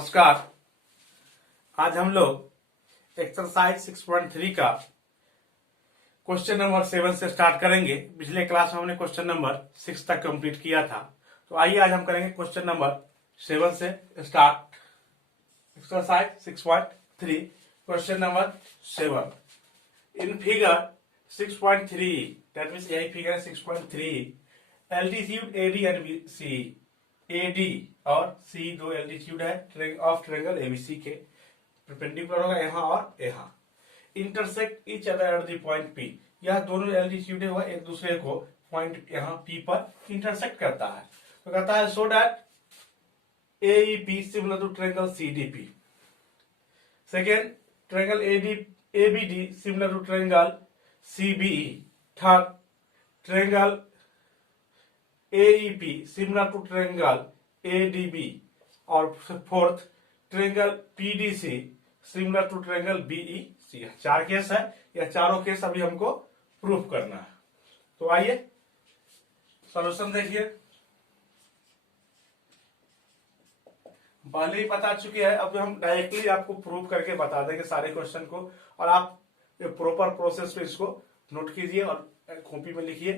नमस्कार। आज हम लोग एक्सरसाइज 6.3 का क्वेश्चन नंबर 7 से स्टार्ट करेंगे। पिछले क्लास में हमने क्वेश्चन नंबर 6 तक कंप्लीट किया था, तो आइए आज हम करेंगे क्वेश्चन नंबर 7 से start. Exercise 6.3 question number 7 in figure 6.3, that means यही फिगर है 6.3। Altitude AD and C, AD और सी दो एल्टीट्यूड है ऑफ ट्रायंगल एबीसी के परपेंडिकुलर होगा यहाँ और यहाँ। Intersect each other at the point P, यह दोनों एल्टीट्यूड है वह एक दूसरे को पॉइंट यहाँ पी पर इंटरसेक्ट करता है। तो कहता है so that AEP similar to triangle CDP. Second, triangle ABD similar to triangle CBE. Third, triangle AEP similar to triangle ADB। और fourth, triangle PDC similar to triangle BEC। चार case है, यह चारों केस अभी हमको प्रूफ करना है। तो आइए सॉल्यूशन देखिए। पहले ही बता चुके हैं, अब हम डायरेक्टली आपको प्रूफ करके बता देंगे सारे क्वेश्चन को, और आप प्रॉपर प्रोसेस पे इसको नोट कीजिए और कॉपी में लिखिए।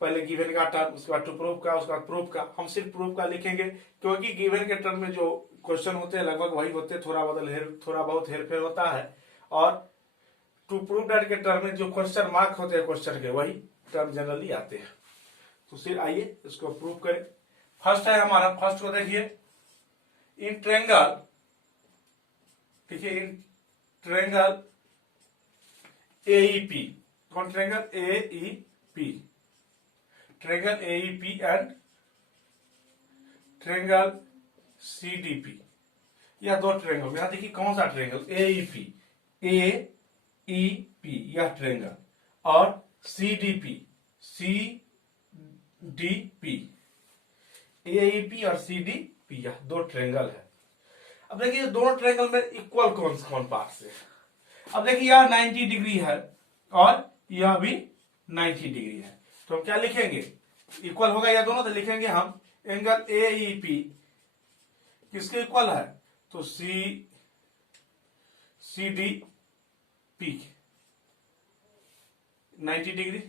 पहले गिवन का टर्म, उसके बाद टू प्रूफ का, उसके बाद प्रूफ का। हम सिर्फ प्रूफ का लिखेंगे क्योंकि गिवन के टर्म में जो क्वेश्चन होते हैं लगभग वही होते हैं, थोड़ा बहुत हेरफेर होता है। और टू प्रूफ दैट के टर्म में जो क्वेश्चन मार्क होते हैं क्वेश्चन के, वही टर्म जनरली आते हैं। तो फिर आइए इसको प्रूफ करें। फर्स्ट है हमारा, फर्स्ट को देखिए, इन ट्रायंगल, देखिए इन ट्रायंगल AEP, कौन triangle AEP, triangle AEP and triangle CDP, यह दो ट्रायंगल। यहां देखिए कौन सा ट्रायंगल, AEP यह ट्रायंगल, और CDP AEP और CDP यह दो ट्रायंगल है। अब देखिए दोनों ट्रायंगल में इक्वल कौन कौन पार्ट है। अब देखिए यह 90 डिग्री है और यह भी 90 डिग्री है, तो हम क्या लिखेंगे, इक्वल होगा यह दोनों, तो लिखेंगे हम एंगल AEP किसके इक्वल है, तो CDP 90 डिग्री।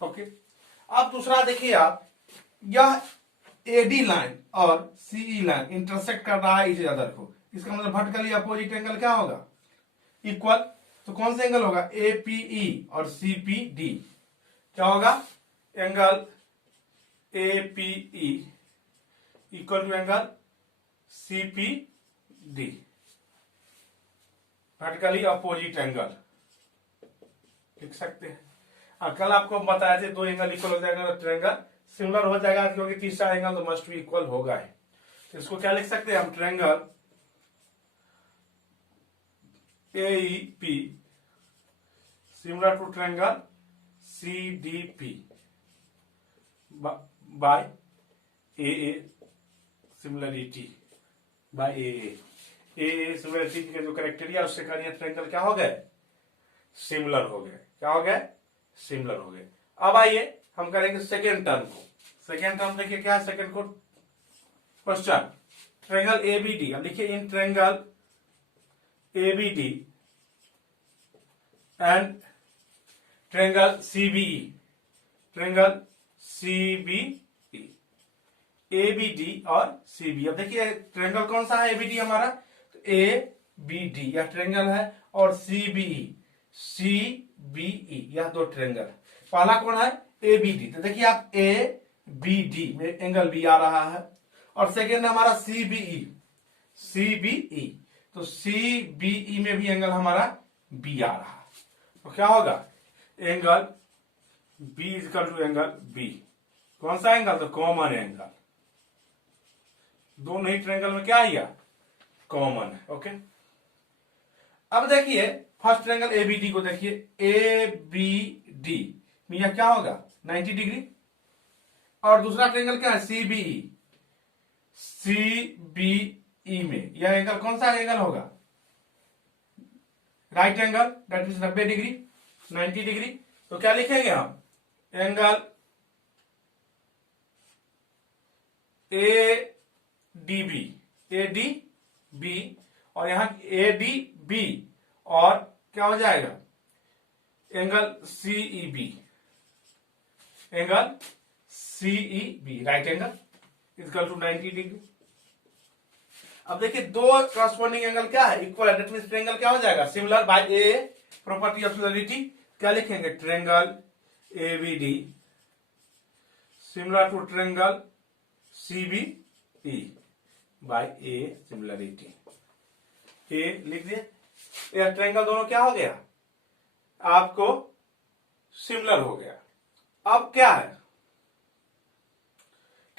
ओके, अब दूसरा देखिए आप, यह AD लाइन और CE लाइन इंटरसेक्ट कर रहा है इस अदर को, इसका मतलब वर्टिकली अपोजिट एंगल क्या होगा, इक्वल। तो कौन सा एंगल होगा, APE और CPD। क्या होगा, angle APE equal to angle CPD, vertically opposite angle लिख सकते हैं। कल आपको बताया थे दो एंगल इक्वल हो जाएगा तो ट्रायंगल सिमिलर हो जाएगा, क्योंकि तीसरा एंगल तो मस्ट भी इक्वल होगा ही। तो इसको क्या लिख सकते हैं हम, triangle AEP similar to triangle CDP by AA similarity, by AA similarity के जो क्राइटेरिया उससे करिए ट्रायंगल क्या हो गए, सिमिलर हो गए। क्या हो गए, सिमिलर हो गए। अब आइए हम करेंगे सेकेंड टर्म को। सेकेंड टर्म देखिए क्या है, सेकेंड को क्वेश्चन, ट्रायंगल ABD। अब देखिए in triangle ABD and triangle CBE, triangle CBE, ABD और CBE। अब देखिए ट्रायंगल कौन सा है, ABD हमारा, तो ABD यह ट्रायंगल है, और CBE यह दो ट्रायंगल है। पहला कौन है, ABD, तो देखिए आप ABD में एंगल B आ रहा है, और सेकेंड हमारा CBE, तो CBE में भी एंगल हमारा B आ रहा है। तो क्या होगा, angle B equal to angle B। कौन सा एंगल, तो कॉमन एंगल, दोनों ही ट्रायंगल में क्या आया, कॉमन है। ओके, अब देखिए फर्स्ट ट्रायंगल ABD को देखिए, ABD में यह क्या होगा, 90 डिग्री, और दूसरा ट्रायंगल क्या है, CBE में यह एंगल कौन सा एंगल होगा, right angle, that means 90 degree, 90 degree. तो क्या लिखेंगे हम, angle ADB A D B, और यहां ए डी बी, और क्या हो जाएगा angle C E B, angle C E B, right angle equal to 90 degree. अब देखिए दो करस्पॉन्डिंग एंगल क्या है, इक्वल है, दैट मींस ट्रायंगल क्या हो जाएगा, similar by a property of similarity, क्या लिखेंगे, triangle ABD similar to triangle CBE by A similarity. A लिख दिए, यह ट्रायंगल दोनों क्या हो गया आपको सिमिलर हो गया। अब क्या है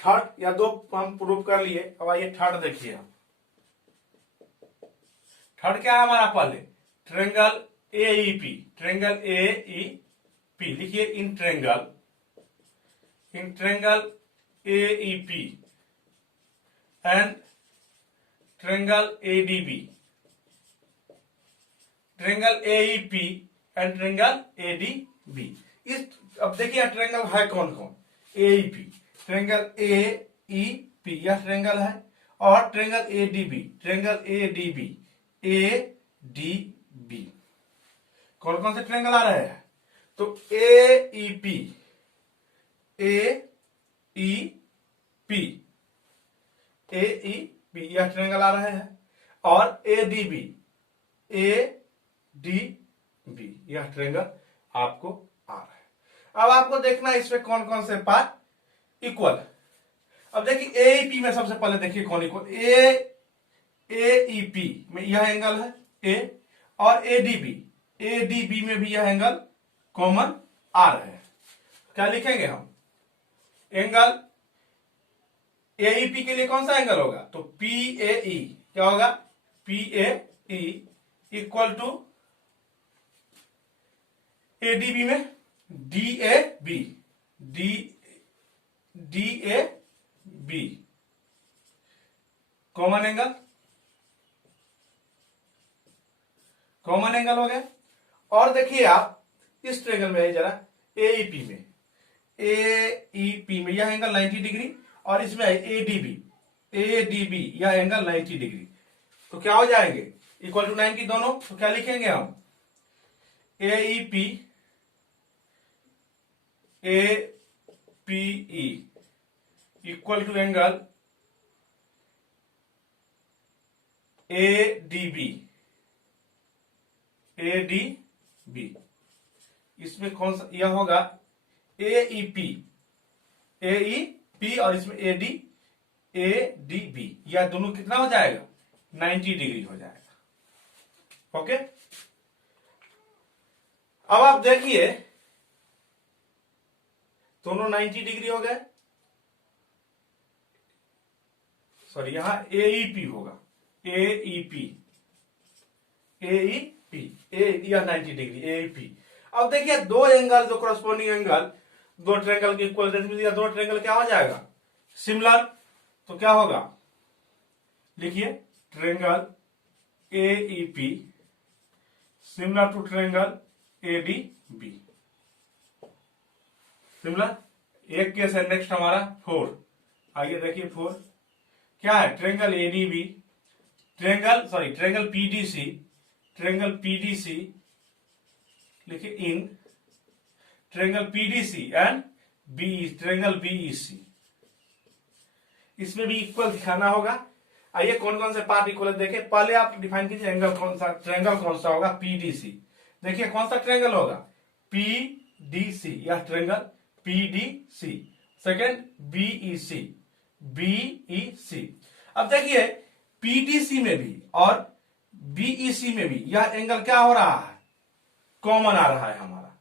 थर्ड, या दो हम प्रूव कर लिए, अब आइए थर्ड देखिए हम। थर्ड क्या है हमारा, पहले ट्रायंगल एईपी, ट्रायंगल एईपी लिखिए, in triangle AEP and triangle ADB, triangle AEP and triangle ADB. इस अब देखिए ट्रायंगल है कौन कौन, एईपी, ट्रायंगल एईपी यह ट्रायंगल है, और triangle ADB, triangle ADB, ADB कौन कौन से ट्रायंगल आ रहे हैं, तो एईपी, एईपी, एईपी यह ट्रायंगल आ रहे हैं, और एडीबी, एडीबी यह ट्रायंगल आपको आ रहा है। अब आपको देखना है इसमें कौन कौन से पार्ट इक्वल। अब देखिए एईपी में सबसे पहले देखिए कौन इक्वल, एईपी में यह एंगल है ए, और एडीबी में भी यह एंगल कॉमन आ रहे हैं। क्या लिखेंगे हम, एंगल एईपी के लिए कौन सा एंगल होगा, तो पीएई, क्या होगा, पीएई इक्वल टू एडीबी में डीएबी, डीएबी कॉमन एंगल हो गया। और देखिए आप इस ट्रायंगल में जरा एईपी में यह एंगल 90 डिग्री, और इसमें एडीबी यह एंगल 90 डिग्री, तो क्या हो जाएंगे इक्वल टू 90 दोनों, तो क्या लिखेंगे हम, A E P A P E equal to angle A D B, इसमें कौन सा यह होगा एईपी, और इसमें एडीबी, यह दोनों कितना हो जाएगा 90 डिग्री हो जाएगा। ओके, अब आप देखिए दोनों 90 डिग्री हो गए, सॉरी यहां एईपी होगा, एईपी यह 90 डिग्री एईपी। अब देखिए दो एंगल जो करस्पॉन्डिंग एंगल दो ट्रायंगल के इक्वल, दो ट्रायंगल क्या हो जाएगा सिमिलर, तो क्या होगा लिखिए, triangle A E P similar to triangle A D B, similar. एक केस है, नेक्स्ट हमारा 4, आइए देखिए 4 क्या है, ट्रायंगल एडीबी, ट्रायंगल पीडीसी लिखिए, in triangle PDC and triangle BEC, इसमें भी इक्वल दिखाना होगा। आइए कौन कौन से पार्ट इक्वल है देखें, पहले आप डिफाइन कीजिए एंगल कौन सा, ट्रायंगल कौन सा होगा, पीडीसी। देखिए कौन सा ट्रायंगल होगा, पीडीसी, यह ट्रायंगल पीडीसी। Second BEC. अब देखिए पीडीसी में भी और बीईसी में भी यह एंगल क्या हो रहा है, कॉमन आ रहा है हमारा,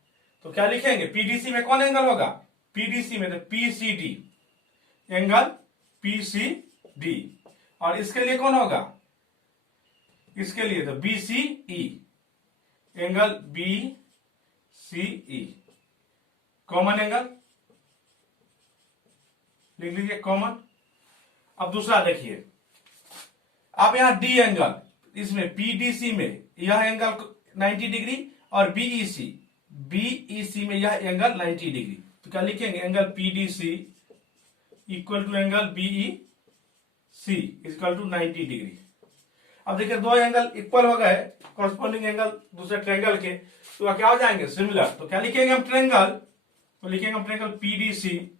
तो क्या लिखेंगे, पीडीसी में कौन एंगल होगा, पीडीसी में तो पीसीडी, एंगल पीसीडी, और इसके लिए कौन होगा, इसके लिए तो BCE, angle BCE, common angle लिख लीजिए कॉमन। अब दूसरा देखिए, आप यहां डी एंगल, इसमें पीडीसी में यह एंगल 90 डिग्री, और बीईसी में यह एंगल 90 डिग्री, तो क्या लिखेंगे, angle P D C equal to angle B E C, C equal to 90 degree. अब देखिए दो एंगल इक्वल हो गए, कॉरस्पॉन्डिंग एंगल दूसरे ट्रायंगल के, तो क्या हो जाएंगे सिमिलर। तो क्या लिखेंगे हम ट्रायंगल, तो लिखेंगे हम triangle P D C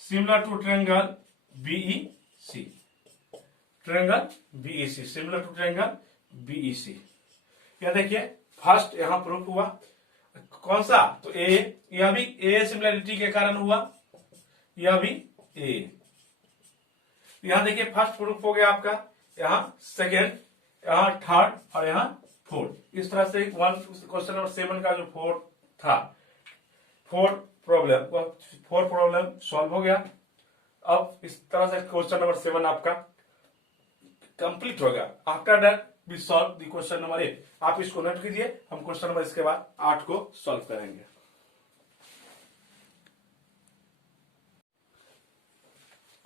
similar to triangle B E C, triangle B E C similar to triangle B E C. यह देखिए फर्स्ट यहां प्रूफ हुआ, कौन सा, तो ए, यह भी ए सिमिलरिटी के कारण हुआ, यह भी ए। यहां देखिए फर्स्ट प्रूफ हो गया आपका, यहां सेकेंड, यहां थर्ड और यहां फोर्थ। इस तरह से क्वेश्चन नंबर 7 का जो फोर्थ था, फोर्थ प्रॉब्लम सॉल्व हो गया। अब इस तरह से क्वेश्चन नंबर 7 आपका कंप्लीट हो गया। After that we solve the question number 8। आप इसको नोट कीजिए, हम क्वेश्चन नंबर इसके बाद 8 को सॉल्व करेंगे।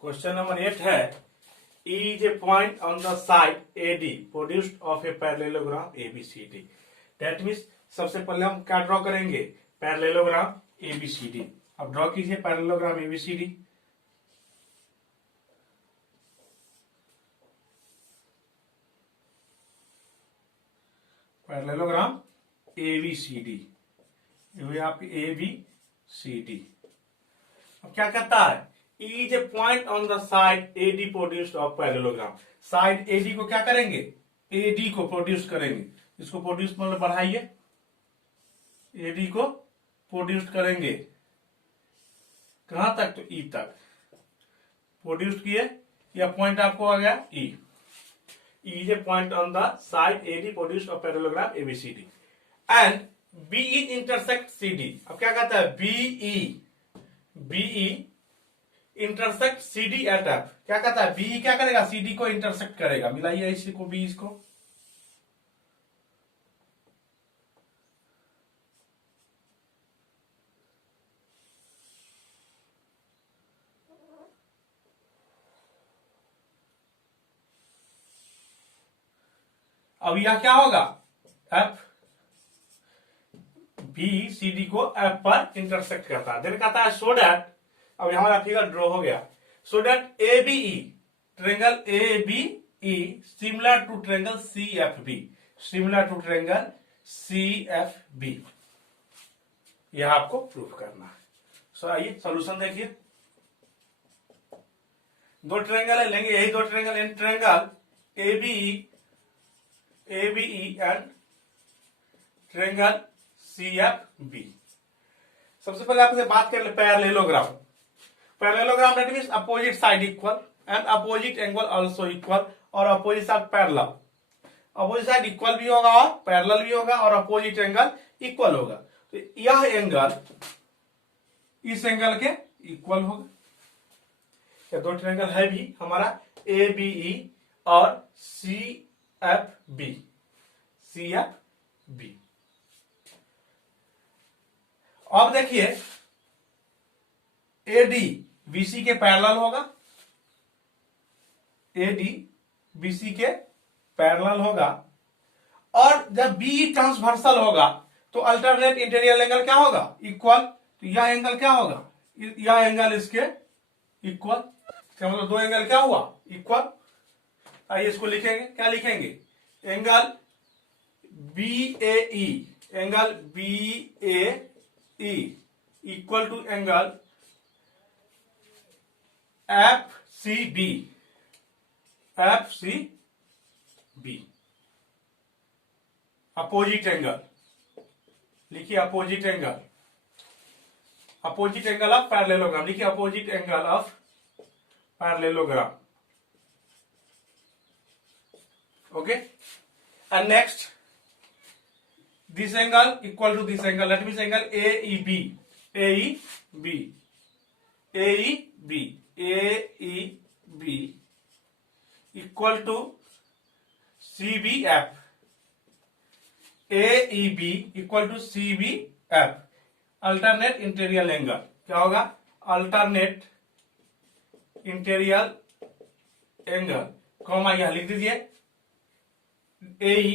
क्वेश्चन नंबर 8 है, E is a point on the side AD produced of a parallelogram ABCD। That means सबसे पहले हम क्या ड्रॉ करेंगे, पैरेललोग्राम ABCD। अब ड्रॉ कीजिए पैरेललोग्राम ABCD। पैरेललोग्राम ABCD, ये हुई आपकी ABCD। अब क्या कहता है, E is a point on the side AD produced of parallelogram। Side AD को क्या करेंगे, AD को प्रोड्यूस करेंगे। इसको प्रोड्यूस मतलब बढ़ाइए, AD को प्रोड्यूस करेंगे कहां तक, तो E तक प्रोड्यूस किए, यह पॉइंट आपको आ गया E। E is a point on the side AD produced of parallelogram ABCD and BE intersect CD। अब क्या कहता है, BE intersect CD at F। क्या कहता है, BE क्या करेगा, CD को इंटरसेक्ट करेगा। मिलाइए इसी को, B इसको, अब यह क्या होगा, F BCD को F पर इंटरसेक्ट करता है। देन कहता है सो दैट, अब हमारा फिगर ड्रॉ हो गया, so that ABE, triangle ABE similar to triangle CFB, similar to triangle CFB। यह आपको प्रूफ करना है। सो आइए सॉल्यूशन देखिए। दो ट्रायंगल है, लेंगे यही दो ट्रायंगल, इन triangle ABE and triangle CFB। सबसे पहले आपसे बात कर ले parallelogram. Parallelogram that means opposite side equal and opposite angle also equal और opposite side parallel. Opposite side equal भी होगा और पैरेलल भी होगा और अपोजिट एंगल इक्वल होगा। तो यह एंगल इस एंगल के इक्वल होगा। क्या दो ट्रायंगल है भी हमारा ABE और CFB। अब देखिए AD BC के पैरेलल होगा, AD BC के पैरेलल होगा, और जब BE ट्रांसवर्सल होगा तो अल्टरनेट इंटीरियर एंगल क्या होगा, इक्वल। तो यह एंगल क्या होगा, यह एंगल इसके इक्वल। इसका मतलब दो एंगल क्या हुआ, इक्वल। आइए इसको लिखेंगे, क्या लिखेंगे, angle BAE, angle BAE equal to angle FCB, opposite angle. लिखिए opposite angle, opposite angle of parallelogram. लिखिए opposite angle of parallelogram. Okay, and next this angle equal to this angle, that means angle AEB equal to CBF, AEB equal to CBF, alternate interior angle. क्या होगा, alternate interior angle, comma यह लिख दीजिए, AE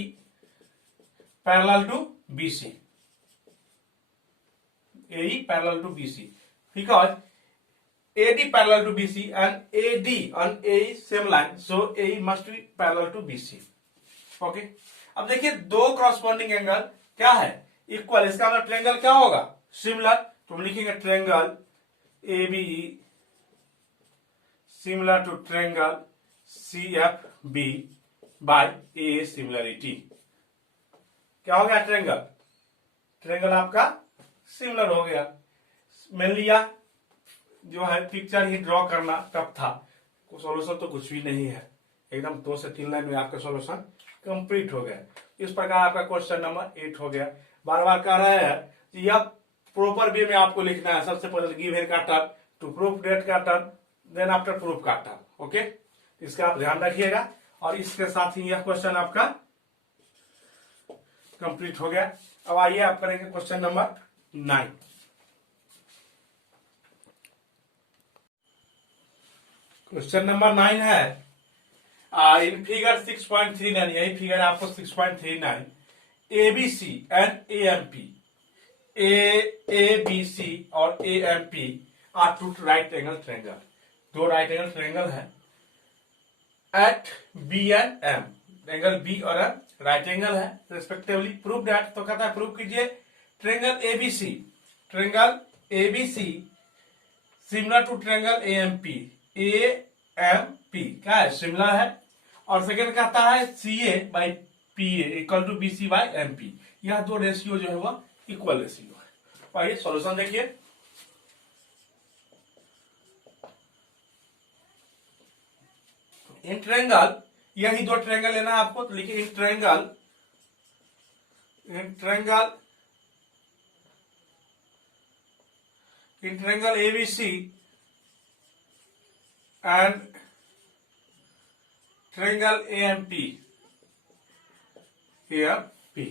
parallel to BC, AE parallel to BC, because AD parallel to BC and AD on AE same line, so AE must be parallel to BC. Okay, अब देखिए दो corresponding angle क्या है, equal, इसका मतलब ट्रायंगल क्या होगा, similar, तो हम लिखेंगे triangle ABE similar to triangle CFB by AA similarity. क्या हो गया, ट्रायंगल, ट्रायंगल आपका सिमिलर हो गया। मान लिया जो है पिक्चर ही ड्रॉ करना टफ था, सॉल्यूशन तो कुछ भी नहीं है, एकदम 2 से 3 लाइन में आपका सॉल्यूशन कंप्लीट हो गया। इस प्रकार आपका क्वेश्चन नंबर 8 हो गया। बार बार कह रहा है कि यह प्रॉपर वे में आपको लिखना है, सबसे पहले गिवन का टर्म, टू प्रूफ डेट का टर्म, देन आफ्टर प्रूफ का टर्म। ओके, इसका आप ध्यान रखिएगा। और इसके साथ ही यह क्वेश्चन आपका कंप्लीट हो गया। अब आइए आप करेंगे क्वेश्चन नंबर 9। क्वेश्चन नंबर 9 है इन फिगर 6.39, यही फिगर आपको 6.39, एबीसी एंड एएमपी, एबीसी और A M P are two right angle triangle, दो राइट एंगल ट्रायंगल है at B and M, angle B और एम राइट एंगल है रिस्पेक्टिवली। प्रूफ दैट, तो कहता है प्रूफ कीजिए triangle A B C, triangle A B C similar to triangle A M P, A M P क्या है, सिमिलर है। और सेकेंड कहता है C A by P A equal to B C by M P, यह दो रेशियो जो है वह इक्वल रेशियो है। आइए सॉल्यूशन देखिए। इन ट्रायंगल, यही दो ट्रायंगल लेना है आपको, तो लिखिए इन ट्रायंगल, इन ट्रायंगल, इन triangle ABC and triangle A M P, AMP,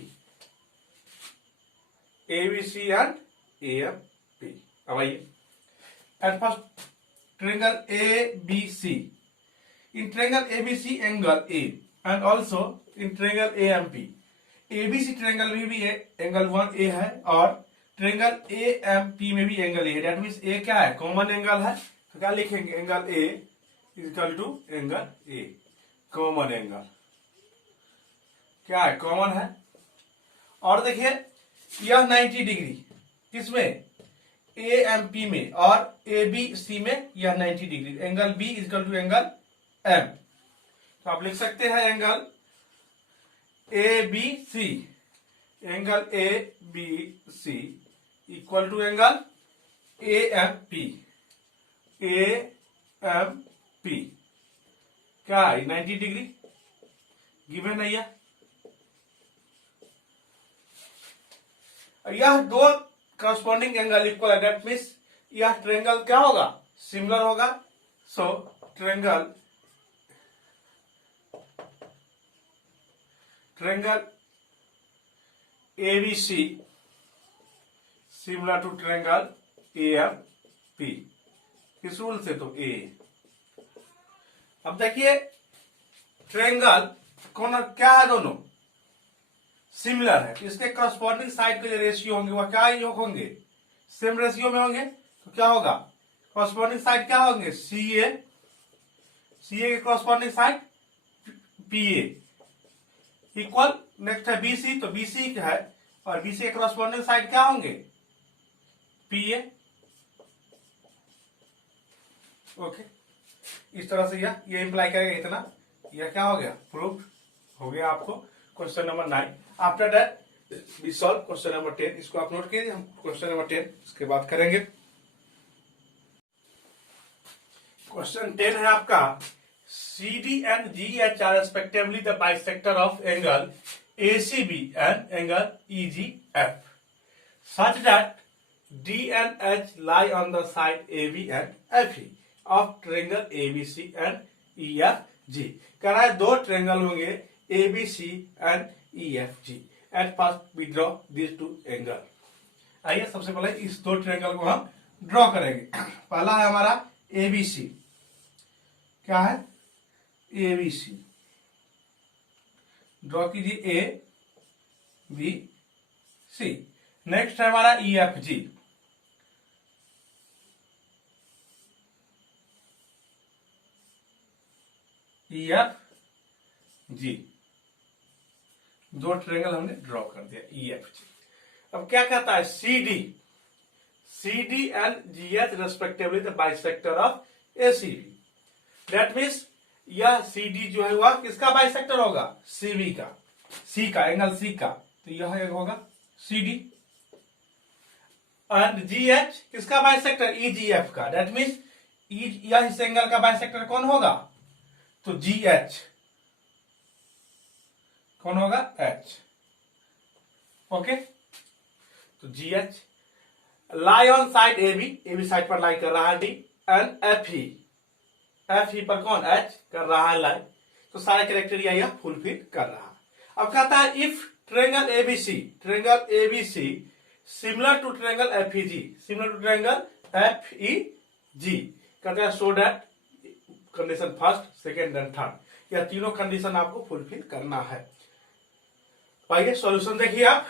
ABC and AMP. अब आइए at first triangle ABC, in triangle ABC angle A and also in triangle AMP, ABC triangle में भी एंगल 1A है और ट्रायंगल AMP में भी एंगल A है, that means A क्या है, कॉमन एंगल है, तो क्या लिखेंगे angle A equal to angle A, common angle क्या है, कॉमन है। और देखिए यह 90 डिग्री किसमें, AMP में, और ABC में यह 90 degree, angle B equal to angle M, तो आप लिख सकते हैं angle A B C, angle A B C equal to angle A M P, A M P क्या है 90 डिग्री गिवन है। यह दो करस्पॉन्डिंग एंगल इक्वल है, दैट मीन्स यह ट्रायंगल क्या होगा, सिमिलर होगा। So triangle ABC similar to triangle AFP, किस रूल से, तो A। अब देखिए ट्रायंगल कौन क्या है, दोनों सिमिलर है, इसके करस्पॉन्डिंग साइड के जो रेशियो होंगे वह क्या होंगे, सेम रेशियो में होंगे। तो क्या होगा, करस्पॉन्डिंग साइड क्या होंगे, CA, CA के corresponding side PA equal, next है BC, तो BC है और BC के करस्पॉन्डिंग साइड क्या होंगे, PA। ओके, इस तरह से यह इंप्लाई करेगा इतना, यह क्या हो गया, प्रूफ हो गया आपको question number 9। After that we solve question number 10, इसको आप नोट कीजिए, हम क्वेश्चन नंबर 10 इसके बाद करेंगे। क्वेश्चन 10 है आपका CD and GH are respectively the bisector of angle ACB and angle EGF, such that D and H lie on the side AB and FE of triangle ABC and EFG। कह रहा है दो triangle होंगे ABC and EFG, at first we draw these two angle। आइए सबसे पहले इस दो ट्रायंगल को हम ड्रॉ करेंगे। पहला है हमारा ABC, क्या है, ABC ड्रॉ कीजिए, ABC। नेक्स्ट है हमारा EFG, EF G, दो ट्रायंगल हमने ड्रॉ कर दिया EFG। अब क्या कहता है CD and GH respectively the bisector of ACB। That means यह CD जो है वह किसका बाइसेक्टर होगा? CV का, C का, एंगल C का, तो यह होगा CD। एंड GH किसका बाइसेक्टर? EGF का। दैट मीन्स यह इस एंगल का बाइसेक्टर कौन होगा? तो GH कौन होगा? H। ओके, तो GH lie on side AB side पर लाई कर रहा है D, एंड FE पर कौन? H कर रहा है लाई। तो सारे कैरेक्टेरिया यह फुलफिल कर रहा है। अब कहता है if triangle ABC similar to triangle FEG, कहते हैं so that condition first, second and third, यह तीनों कंडीशन आपको फुलफिल करना है। आइए सॉल्यूशन देखिए आप।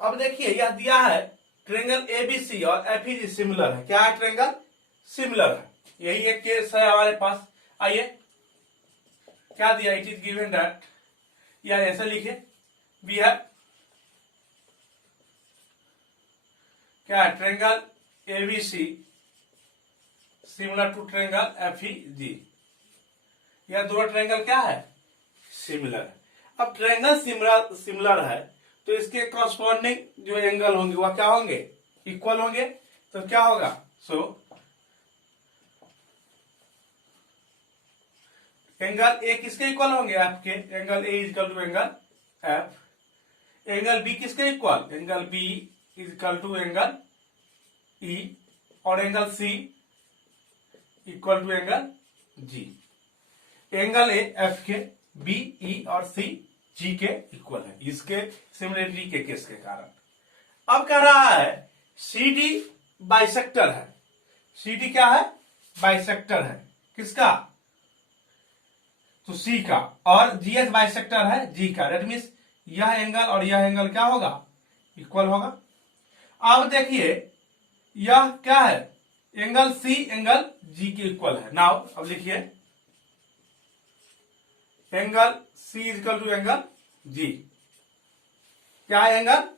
अब देखिए यह दिया है ट्रायंगल ABC और FEG सिमिलर है। क्या है? ट्रायंगल सिमिलर है। यही एक केस है हमारे पास। आइए क्या दिया? इट इज गिवन दैट, या ऐसे लिखे वी हैव क्या है? Triangle ABC similar to triangle FEG। यह दोनों ट्रायंगल क्या है? सिमिलर है। अब ट्रायंगल सिमिलर है तो इसके कॉरस्पॉन्डिंग जो एंगल होंगे वह क्या होंगे? इक्वल होंगे। तो क्या होगा? सो एंगल ए किसके इक्वल होंगे? F के। Angle A equal to angle F। Angle B किसके equal? Angle B equal to angle E। और angle C equal to angle G। Angle A F के, B E और C G के equal है, इसके similarity के case के कारण। अब कह रहा है CD बाइसेक्टर है। CD क्या है? बाइसेक्टर है। किसका? तो C का। और GH बाइसेक्टर है G का। दैट मीन्स यह एंगल और यह एंगल क्या होगा? इक्वल होगा। अब देखिए यह क्या है? एंगल C एंगल G के इक्वल है। नाउ अब लिखिए angle C equal to angle G। क्या है angle?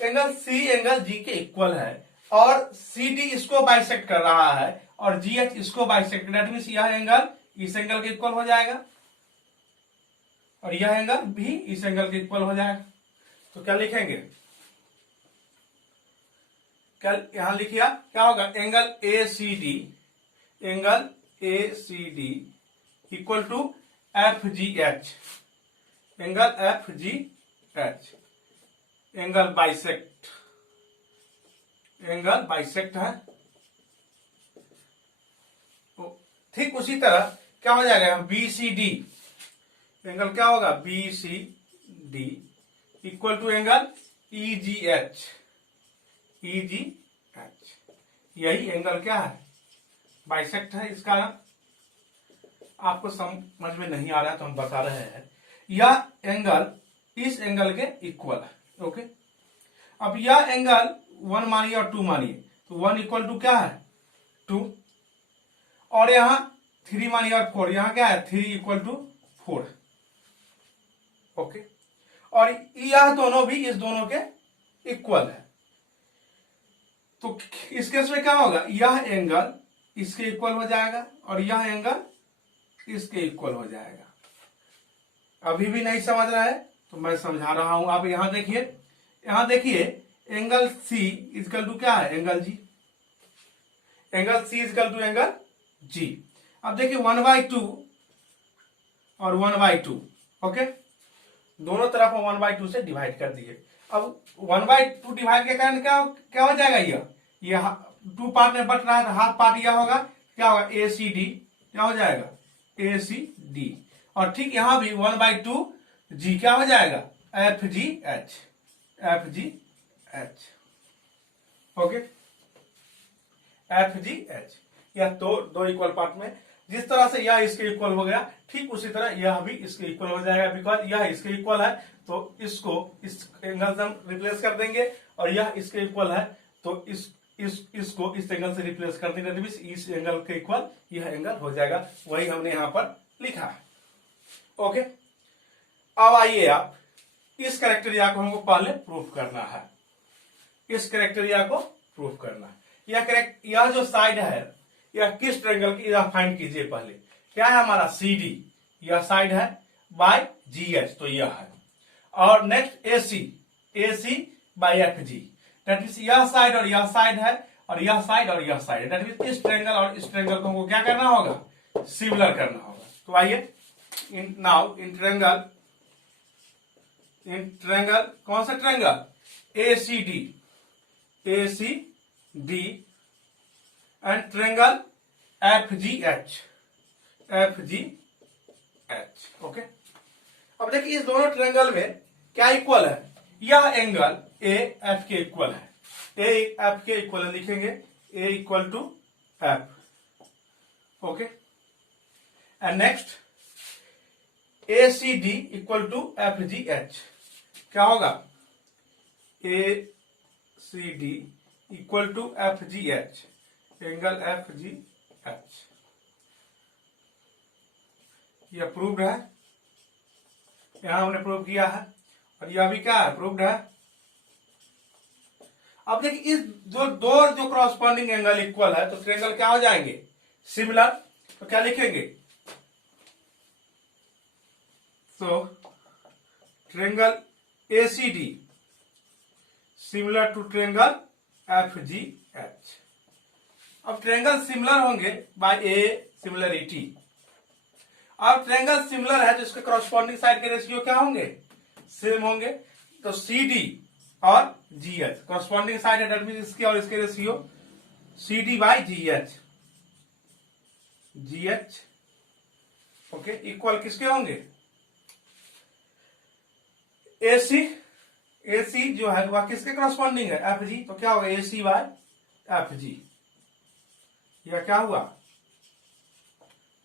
Angle C angle G के इक्वल है और CD इसको बाइसेक्ट कर रहा है और GH इसको बाइसेक्ट। दैट मीन्स यह एंगल इस एंगल के इक्वल हो जाएगा और यह एंगल भी इस एंगल के इक्वल हो जाएगा। तो क्या लिखेंगे? क्या यहां लिखिए आप, क्या होगा? Angle ACD equal to FGH। Angle FGH angle bisect है। ठीक उसी तरह क्या हो जाएगा? BCD एंगल क्या होगा? BCD equal to angle EGH। यही एंगल क्या है? बाइसेक्ट है। इसका आपको समझ में नहीं आ रहा है तो हम बता रहे हैं। यह एंगल इस एंगल के इक्वल है। ओके, अब यह एंगल 1 मानिए और 2 मानिए, तो 1 इक्वल टू क्या है? 2। और यहां 3 मानिए और 4, यहां क्या है? 3 इक्वल टू 4। ओके, और यह दोनों भी इस दोनों के इक्वल है। तो इस केस में क्या होगा? यह एंगल इसके इक्वल हो जाएगा और यह एंगल इसके इक्वल हो जाएगा। अभी भी नहीं समझ रहा है तो मैं समझा रहा हूं। आप यहां देखिए एंगल C इक्वल टू क्या है? Angle G। Angle C equal to angle G। अब देखिए 1/2 और 1/2। ओके, दोनों तरफ 1/2 से डिवाइड कर दिए। अब 1/2 डिवाइड के कारण क्या हो जाएगा? यह 2 पार्ट में बट रहा है तो हाफ पार्ट यह होगा। क्या होगा? ACD। क्या हो जाएगा? ACD। और ठीक यहां भी 1/2 G क्या हो जाएगा? FGH। Okay, FGH। यह दो इक्वल पार्ट में जिस तरह से यह इसके इक्वल हो गया, ठीक उसी तरह यह भी इसके इक्वल हो जाएगा। बिकॉज यह इसके इक्वल है तो इसको इस एंगल से हम रिप्लेस कर देंगे और यह इसके इक्वल है तो इस इसको इस एंगल से रिप्लेस कर देंगे, इस एंगल के इक्वल यह एंगल हो जाएगा, वही हमने यहां पर लिखा है। ओके, अब आइए आप इस कैरेक्टेरिया को हमको पहले प्रूफ करना है, इस कैरेक्टेरिया को प्रूफ करना है। यह जो साइड है यह किस ट्रायंगल की, यह फाइंड कीजिए पहले। क्या है हमारा CD, यह साइड है बाय GH, तो यह है। और next AC by FG, that means यह साइड और यह साइड है, और यह साइड और यह साइड है, दैट मीन्स इस ट्रायंगल और इस ट्रायंगल को हमको क्या करना होगा, सिमिलर करना होगा। तो आइए नाउ इन ट्रायंगल कौन सा triangle, ACD and triangle FGH। Okay, अब देखिए इस दोनों ट्रायंगल में क्या इक्वल है, यह एंगल AF के इक्वल है, AF के इक्वल है, लिखेंगे A equal to F। Okay, and next ACD equal to FGH, क्या होगा, ACD equal to FGH, angle FGH। यह प्रूव्ड है, यहां हमने प्रूव किया है, और यह भी क्या है, प्रूव्ड है। अब देखिए इस जो क्रॉसपॉन्डिंग एंगल इक्वल है, तो ट्रायंगल क्या हो जाएंगे, सिमिलर। तो क्या लिखेंगे, तो triangle ACD similar to triangle FGH। अब ट्रायंगल सिमिलर होंगे बाय ए सिमिलरिटी। अब ट्रायंगल सिमिलर है तो इसके क्रॉसपॉन्डिंग साइड के रेशियो क्या होंगे, सेम होंगे। तो CD और GH क्रॉसपॉन्डिंग साइड है, दैट मींस इसके और इसके ratio CD by GH। Okay, equal किसके होंगे, AC जो है वह किसके क्रॉसपॉन्डिंग है, FG। तो क्या होगा, AC बाय FG। यह क्या हुआ,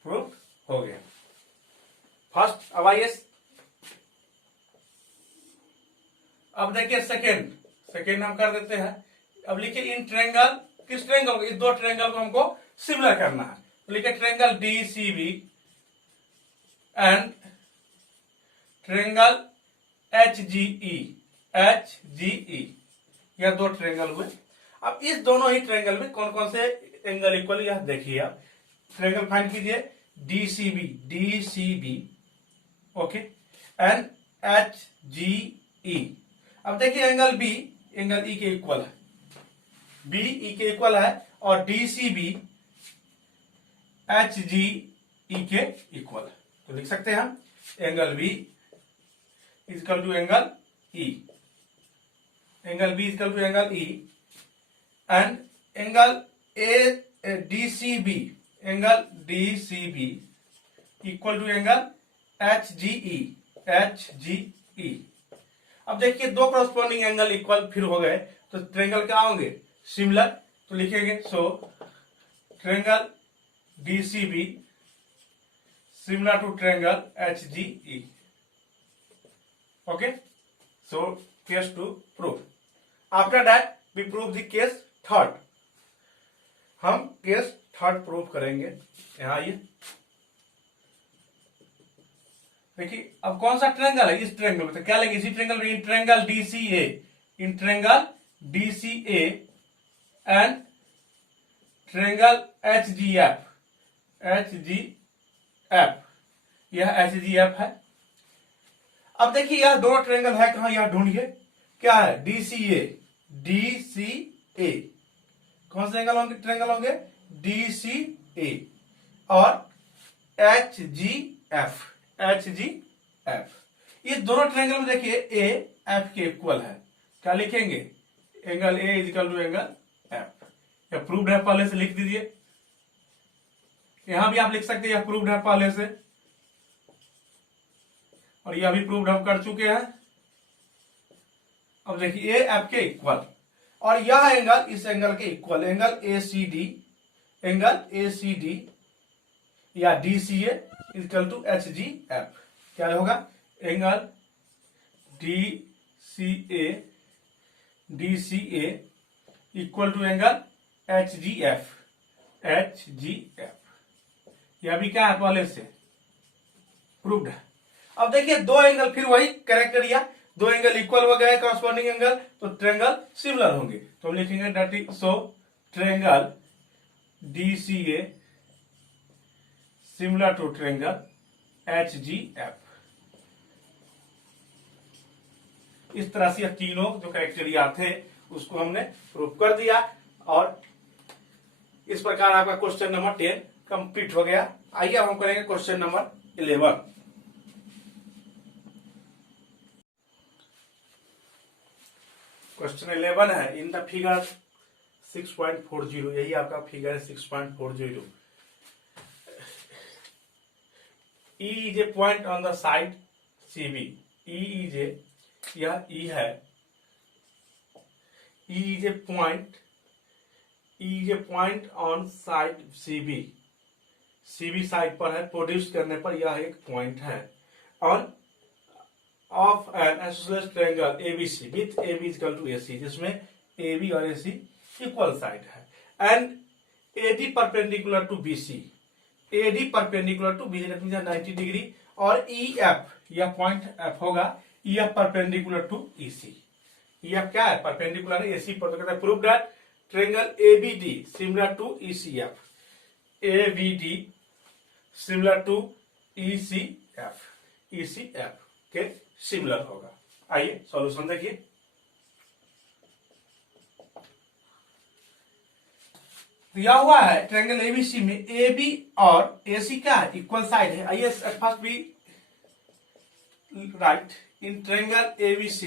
प्रूफ हो गया फर्स्ट। अब आइए अब देखिए सेकेंड हम कर देते हैं। अब लिखिए इन ट्रायंगल, किस ट्रायंगल को, इस दो ट्रायंगल को हमको सिमिलर करना है। तो लिखिए triangle DCB and triangle HGE। यह दो ट्रायंगल हुए। अब इस दोनों ही ट्रायंगल में कौन कौन से एंगल इक्वल, यह देखिए आप। ट्रायंगल फाइंड कीजिए, DCB ओके एंड HGE। अब देखिए एंगल B एंगल E के इक्वल है, B E के इक्वल है, और DCB HGE के इक्वल है। तो लिख सकते हैं हम angle B equal to angle E, angle B equal to angle E, and angle DCB equal to angle HGE। अब देखिए दो क्रॉसपॉन्डिंग एंगल इक्वल फिर हो गए, तो ट्रायंगल क्या होंगे, सिमिलर। तो लिखेंगे so triangle DCB similar to triangle HGE। Okay, so case two prove. After that we prove the case third. हम केस थर्ड प्रूव करेंगे। यहां आइए, देखिए अब कौन सा ट्रायंगल है, इस ट्रायंगल में। तो क्या लेंगे, इसी ट्रायंगल में, in triangle DCA and triangle HGF। यह HGF है। अब देखिए यह दोनों ट्रायंगल है कहां, यह ढूंढिए। क्या है, DCA कौन से एंगल होंगे, ट्रायंगल होंगे DCA, और HGF। ये दोनों ट्रायंगल में देखिए A F के इक्वल है। क्या लिखेंगे, angle A is equal to angle F। यह प्रूव्ड है, पहले से लिख दीजिए। यहां भी आप लिख सकते हैं, यह प्रूव्ड है पहले से, और यह भी प्रूव्ड हम कर चुके हैं। अब देखिए A F के इक्वल, और यह एंगल इस एंगल के इक्वल, एंगल ACD या DCA इक्वल टू HGF। क्या होगा, angle DCA equal to angle HGF। यह भी क्या है, पहले से प्रूव्ड है। अब देखिए दो एंगल, फिर वही करेक्ट करिए, दो एंगल इक्वल हो गए कॉरस्पॉन्डिंग एंगल, तो ट्रायंगल सिमिलर होंगे। तो हम लिखेंगे that is so triangle DCA similar to triangle HGF। इस तरह से तीनों जो क्राइटेरिया थे उसको हमने प्रूव कर दिया, और इस प्रकार आपका क्वेश्चन नंबर 10 कंप्लीट हो गया। आइए अब हम करेंगे क्वेश्चन नंबर 11। क्वेश्चन 11 है, इन द फिगर 6.40, यही आपका फिगर है 6.40। E is a point on the side CB। E is a, यह E है, E is a point on side CB। CB side पर है, प्रोड्यूस करने पर यह एक पॉइंट है। On of an isosceles triangle ABC with AB equal to AC, जिसमें AB और AC इक्वल साइड है, and AD perpendicular to BC। AD perpendicular to BC that means 90 degree, और EF, यह पॉइंट F होगा, EF perpendicular to EC। EF क्या है, perpendicular है AC पर। तो कहता है prove that triangle ABD similar to ECF। ABD similar to ECF के सिमिलर होगा। आइए सॉल्यूशन देखिए। दिया हुआ है ट्रायंगल ABC में AB और AC क्या है, इक्वल साइड है। आइए फर्स्ट भी राइट इन ट्रायंगल ABC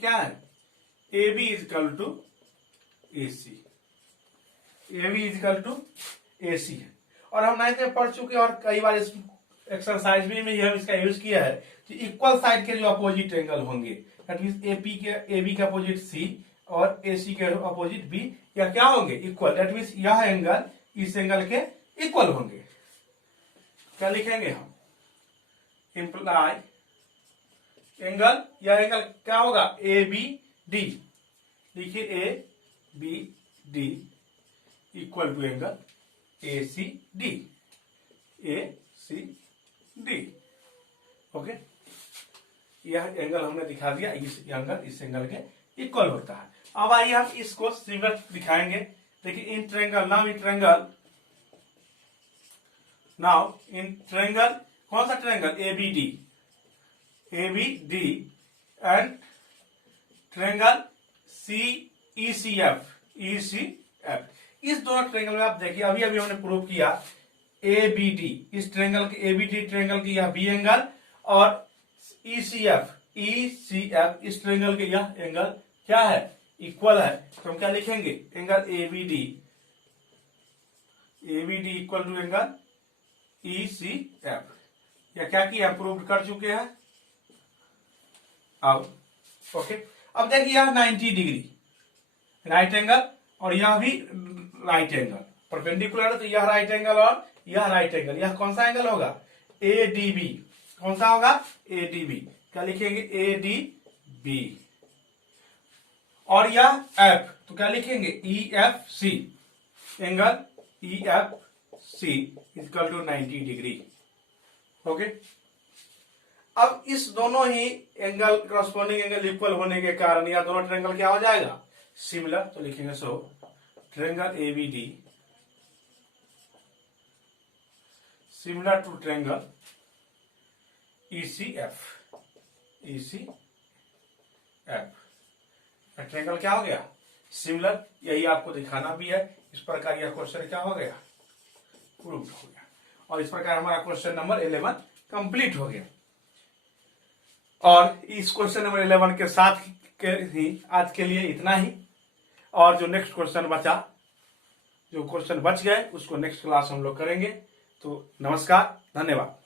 क्या है, AB is equal to AC। AB is equal to AC है, और हम 9th में पढ़ चुके हैं, और कई बार इस एक्सरसाइज में हम इसका यूज किया है कि इक्वल साइड के जो अपोजिट एंगल होंगे, दैट मींस AB के अपोजिट C और AC के अपोजिट B, या क्या होंगे, इक्वल। दैट मींस यह एंगल इस एंगल के इक्वल होंगे। क्या लिखेंगे हम, इंप्लाई एंगल, यह एंगल क्या होगा, ABD। लिखिए ABD equal to angle ACD। Okay, यह एंगल हमने दिखा दिया, इस एंगल इस एंगल के इक्वल होता है। अब आइए हम इसको सिमिलर दिखाएंगे। देखिए in triangle, now in triangle, कौन सा triangle, ABD and triangle ECF। इस दोनों ट्रायंगल में आप देखिए, अभी हमने प्रूव किया ABD, इस ट्रायंगल के ABD ट्रायंगल की यह B एंगल, और ECF इस ट्रायंगल के यह एंगल क्या है, इक्वल है। तो हम क्या लिखेंगे, angle ABD equal to angle ECF। या क्या किया, प्रूव कर चुके हैं। अब ओके, अब देखिए यह 90 डिग्री राइट एंगल, और यह भी राइट एंगल, परपेंडिकुलर है, तो यह राइट एंगल और यह राइट एंगल, यह कौन सा एंगल होगा, ADB। कौन सा होगा, ADB। क्या लिखेंगे, ADB। और यह F, तो क्या लिखेंगे, EFC। Angle EFC equal to 90 degree. Okay, अब इस दोनों ही एंगल, करस्पॉन्डिंग एंगल इक्वल होने के कारण यह दोनों ट्रायंगल क्या हो जाएगा, सिमिलर। तो लिखेंगे so triangle ABD similar to triangle ECF। Triangle क्या हो गया, सिमिलर। यही आपको दिखाना भी है। इस प्रकार यह क्वेश्चन क्या हो गया, प्रूव हो गया, और इस प्रकार हमारा क्वेश्चन नंबर 11 कंप्लीट हो गया। और इस क्वेश्चन नंबर 11 के साथ ही आज के लिए इतना ही, और जो नेक्स्ट क्वेश्चन बचा, जो क्वेश्चन बच गए, उसको नेक्स्ट क्लास हम लोग करेंगे। तो नमस्कार, धन्यवाद।